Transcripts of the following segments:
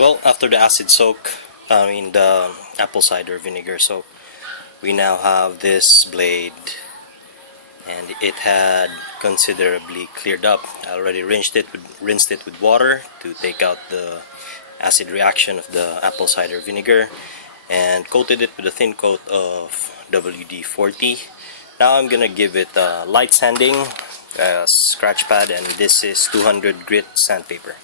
Well, after the acid soak, the apple cider vinegar soak, we now have this blade, and it had considerably cleared up. I already rinsed it with water to take out the acid reaction of the apple cider vinegar, and coated it with a thin coat of WD-40. Now I'm gonna give it a light sanding, scratch pad, and this is 200 grit sandpaper.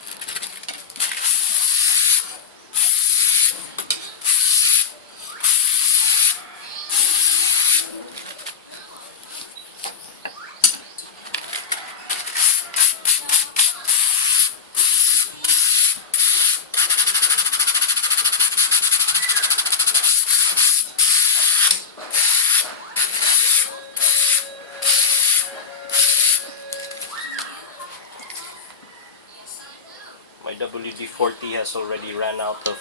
My WD-40 has already ran out of,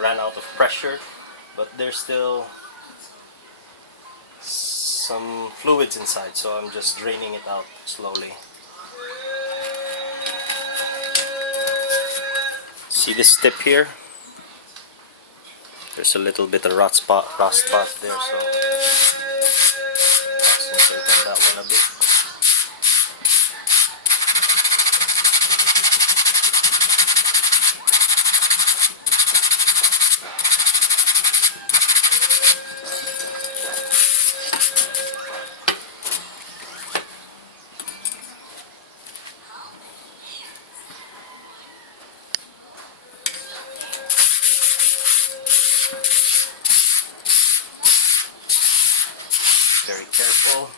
ran out of pressure, but there's still some fluids inside, so I'm just draining it out slowly. See this tip here? There's a little bit of rust spot there, so disinfect that one a bit. Very careful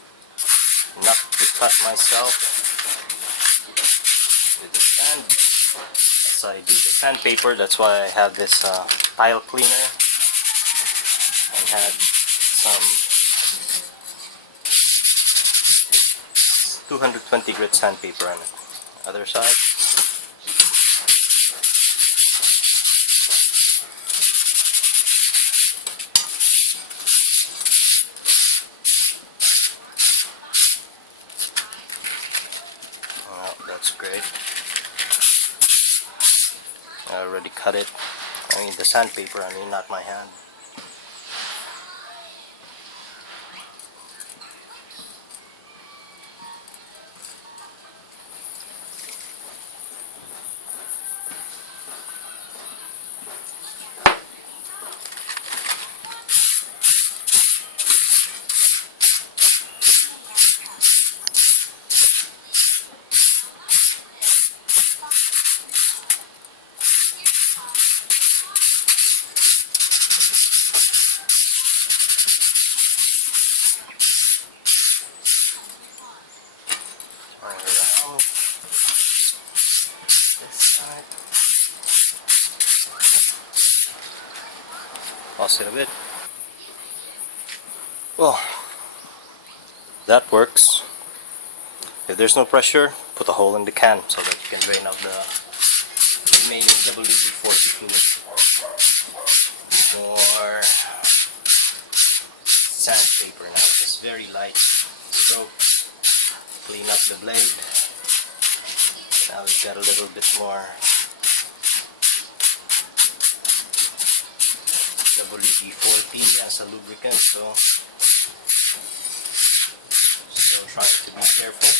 not to cut myself with the sand. As I do the sandpaper, that's why I have this tile cleaner and had some 220 grit sandpaper on it. Other side. That's great. I already cut it. The sandpaper, not my hand. Pause it a bit. Well, that works. If there's no pressure, put a hole in the can so that you can drain out the remaining WD-40 fluid. More sandpaper now. It's very light stroke. Clean up the blade. Now we've got a little bit more WD-40 as a lubricant, so still try to be careful.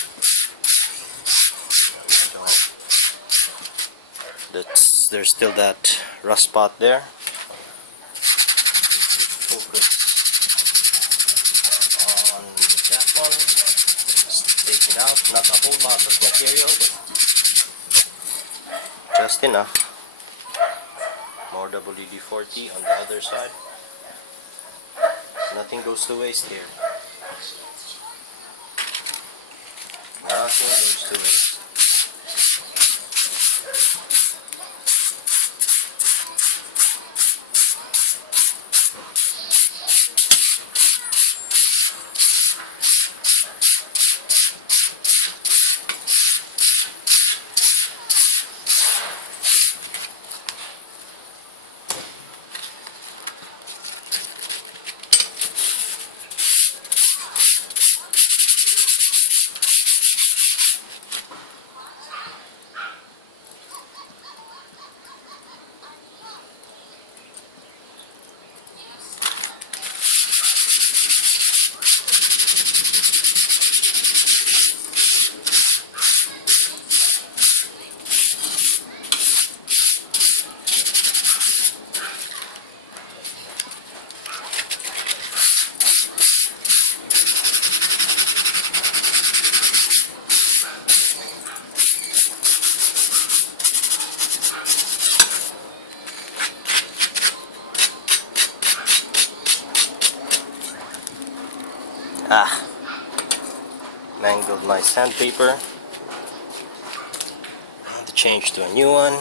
There's still that rust spot there. Focus on that one. Just take it out. Not a whole lot of material, but just enough. More WD-40 on the other side. Nothing goes to waste here. Nothing goes to waste. Ah, mangled my sandpaper. I have to change to a new one.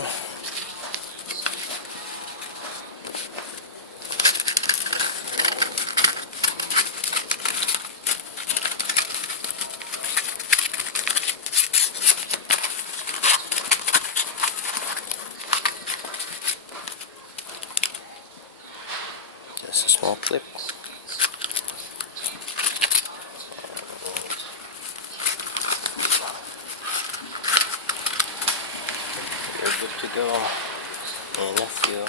Just a small clip. You're good to go in a few.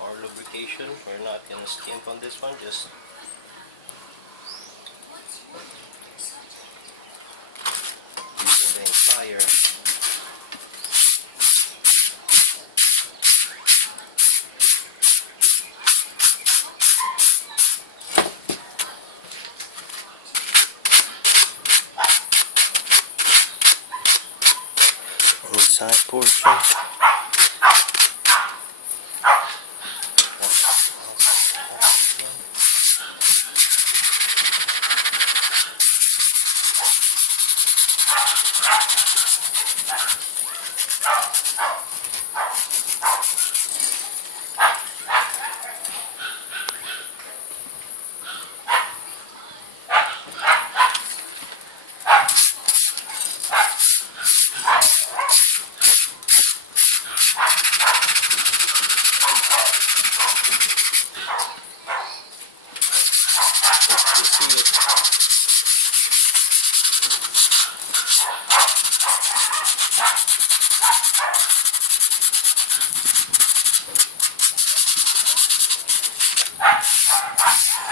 More lubrication. We're not gonna skimp on this one, just using the entire inside portion.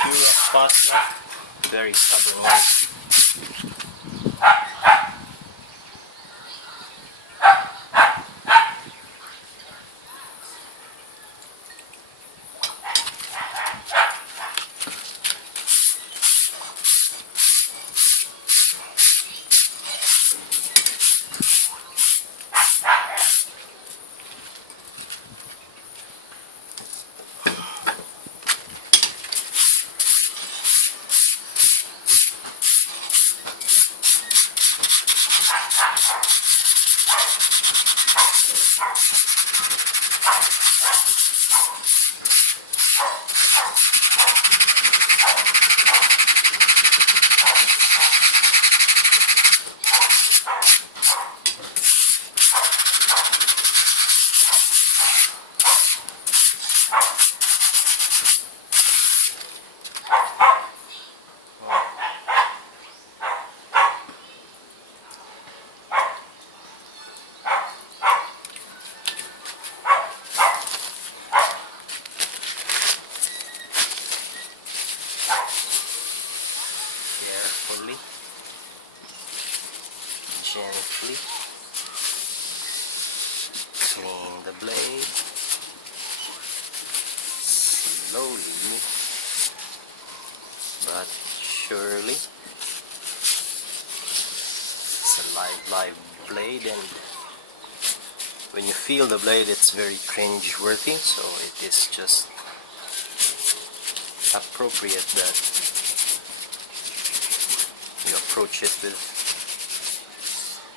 Few rough spots left. Very stubborn one. Carefully, gently clean the blade, slowly but surely. It's a live blade, and when you feel the blade it's very cringe-worthy, so it is just appropriate that you approach it with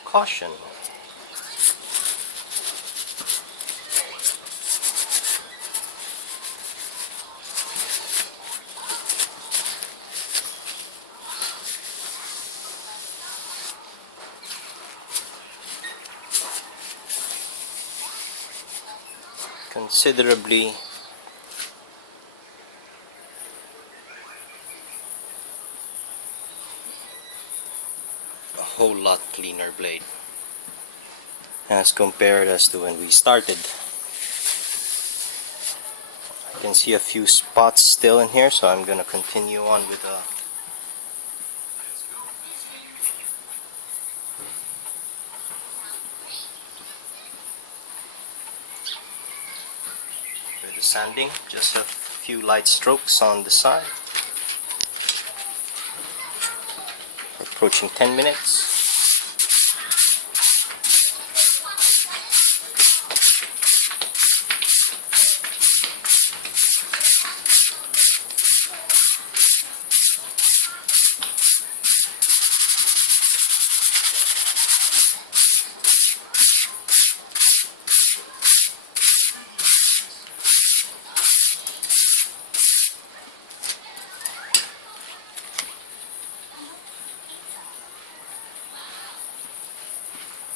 caution. Considerably a whole lot cleaner blade as compared as to when we started. I can see a few spots still in here, so I'm gonna continue on with the sanding. Just a few light strokes on the side. approaching 10 minutes.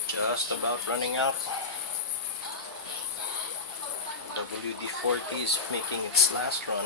Just about running out. WD-40 is making its last run.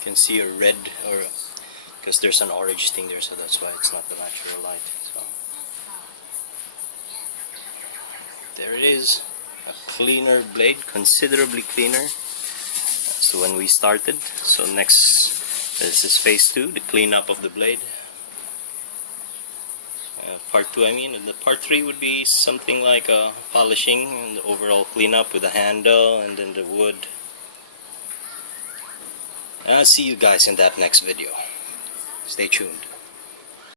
You can see a red, or because there's an orange thing there, so that's why it's not the natural light. So there it is, a cleaner blade, considerably cleaner. So when we started, so next, this is phase 2, the cleanup of the blade. Part 2, I mean, and the part 3 would be something like polishing and the overall cleanup with the handle and then the wood. And I'll see you guys in that next video. Stay tuned.